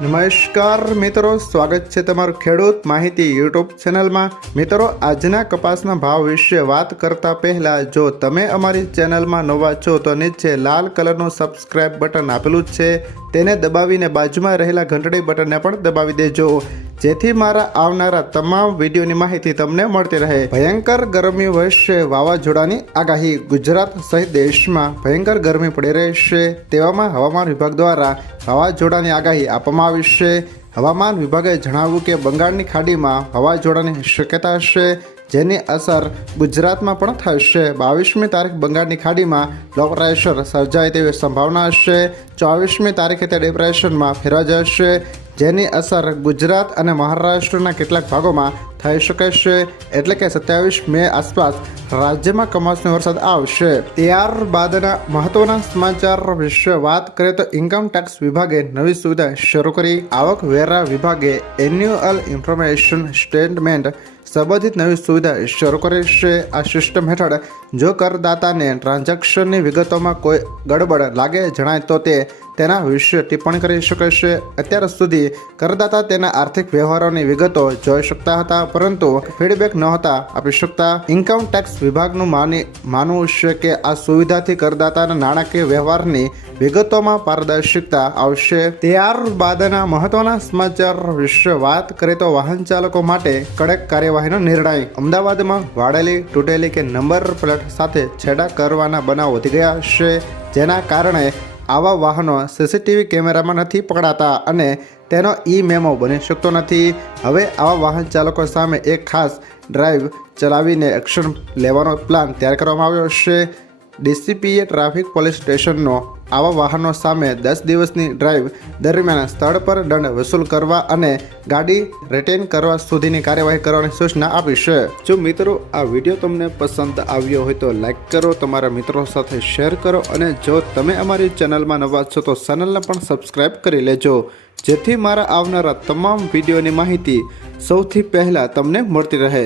નમસ્કાર મિત્રો, સ્વાગત છે તમારું ખેડૂત માહિતી યુટ્યુબ ચેનલમાં. મિત્રો, આજના કપાસના ભાવ વિશે વાત કરતા પહેલા, જો તમે અમારી ચેનલમાં નવા છો તો નીચે લાલ કલરનું સબસ્ક્રાઇબ બટન આપેલું છે. તેને દબાવીને બાજુમાં રહેલા ઘંટડી બટનને પણ દબાવી દેજો. જેથી મારા આવનારા તમામ વિડીયોની માહિતી તમને મળતી રહે. ભયંકર ગરમી વહેશે, વાવાઝોડાની આગાહી. ગુજરાત સહિત દેશમાં ભયંકર ગરમી પડી રહેશે. તેવામાં હવામાન વિભાગ દ્વારા વાવાઝોડાની આગાહી આપવામાં આવી છે. હવામાન વિભાગે જણાવ્યું કે બંગાળની ખાડીમાં વાવાઝોડાની શક્યતા છે. જેની અસર ગુજરાતમાં પણ થશે બાવીસમી તારીખ બંગાળની ખાડીમાં લો પ્રેશર સર્જાય તેવી સંભાવના હશે. ચોવીસમી તારીખે તે ડિપ્રેશનમાં ફેરવાઈ જશે, જેની અસર ગુજરાત અને મહારાષ્ટ્રના કેટલાક ભાગોમાં થઈ શકે છે. એટલે કે સત્યાવીસ મે આસપાસ રાજ્યમાં કમોસમી વરસાદ આવશે. ત્યારબાદના મહત્વના સમાચાર વિશે વાત કરીએ તો ઇન્કમ ટેક્સ વિભાગે નવી સુવિધા શરૂ કરી. આવકવેરા વિભાગે એન્યુઅલ ઇન્ફોર્મેશન સ્ટેટમેન્ટ સંબંધિત નવી સુવિધા શરૂ કરી છે આ સિસ્ટમ હેઠળ. જો કરદાતાને ટ્રાન્ઝેક્શનની વિગતોમાં કોઈ ગડબડ લાગે જણાય તો તે તેના વિશે ટિપ્પણી કરી શકે છે. અત્યાર સુધી કરદાતા તેના આર્થિક વ્યવહારોની વિગતો જોઈ શકતા હતા, પરંતુ ફીડબેક નહોતા આપી શકતા. ઇન્કમ ટેક્સ વિભાગનું માની, માનવું છે કે આ સુવિધાથી કરદાતાના નાણાકીય વ્યવહારની વિગતોમાં પારદર્શિકતા આવશે. ત્યારબાદના મહત્વના સમાચાર વિશે વાત કરીએ તો વાહન ચાલકો માટે કડક કાર્યવાહીનો નિર્ણય અમદાવાદમાં વાળેલી તૂટેલી કે નંબર પ્લેટ સાથે છેડા કરવાના બનાવ વધી ગયા છે, જેના કારણે આવા વાહનો સીસીટીવી કેમેરામાં નથી પકડાતા અને તેનો ઈ મેમો બની શકતો નથી. હવે આવા વાહન ચાલકો સામે એક ખાસ ડ્રાઈવ ચલાવીને એક્શન લેવાનો પ્લાન તૈયાર કરવામાં આવ્યો છે. ડીસીપીએ ટ્રાફિક પોલીસ સ્ટેશનનો આવા વાહનો સામે દસ દિવસની ડ્રાઈવ દરમિયાન સ્થળ પર દંડ વસૂલ કરવા અને ગાડી રિટેન કરવા સુધીની કાર્યવાહી કરવાની સૂચના આપી જો મિત્રો, આ વીડિયો તમને પસંદ આવ્યો હોય તો લાઈક કરો, તમારા મિત્રો સાથે શેર કરો અને જો તમે અમારી ચેનલમાં નવા છો તો ચેનલને પણ સબસ્ક્રાઈબ કરી લેજો. જેથી મારા આવનારા તમામ વિડીયોની માહિતી સૌથી પહેલાં તમને મળતી રહે.